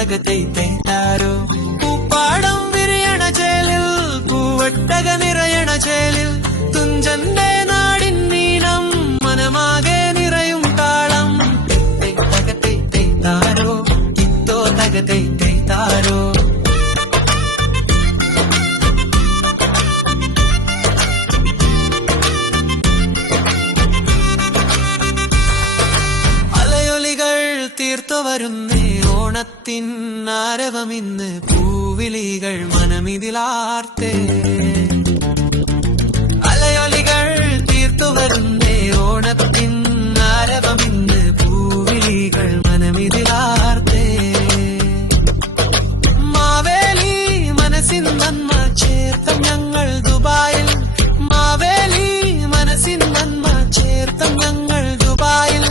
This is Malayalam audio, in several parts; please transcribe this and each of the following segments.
തക തൈ തൈ താരോ പൂപ്പാടം വിരിയണ ചേലിൽ പൂവട്ടക നിറയണ ചേലിൽ തുഞ്ചന്റെ നാടിൻ നീനം മനമാകെ നിറയും താളം തക തൈ തൈ താരോ ഇത്തോ തക തൈ തൈ താരോ തീർത്തു വരുന്നേ ഓണത്തിൻ ആരവമിന്ന് പൂവിളികൾ മനമിതിലാർത്തേ അലയൊലികൾ തീർത്തു വരുന്നേ ഓണത്തിൻ ആരവമിന്ന് പൂവിളികൾ മനമിതിലാർത്തേ മാവേലി മനസ്സിൻ നന്മ ചേർത്ത ഞങ്ങൾ ദുബായിൽ മാവേലി മനസ്സിൻ നന്മ ചേർത്ത ഞങ്ങൾ ദുബായിൽ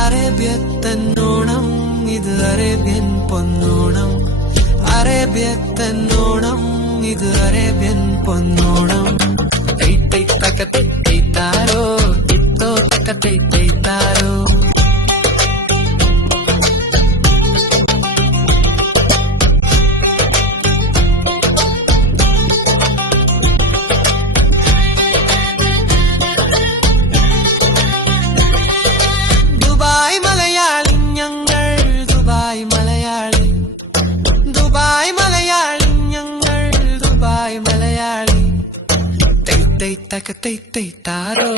അറേബ്യത്തന്നോണം ഇത് അറേബ്യൻ പൊന്നോണം അറേബ്യത്തന്നോണം ഇത് അറേബ്യൻ പൊന്നോണം തൈ തൈ തക തൈ തൈ താരോ ഇത്തോ തക തൈ തൈ താരോ തൈ തക തൈ തൈ താരോ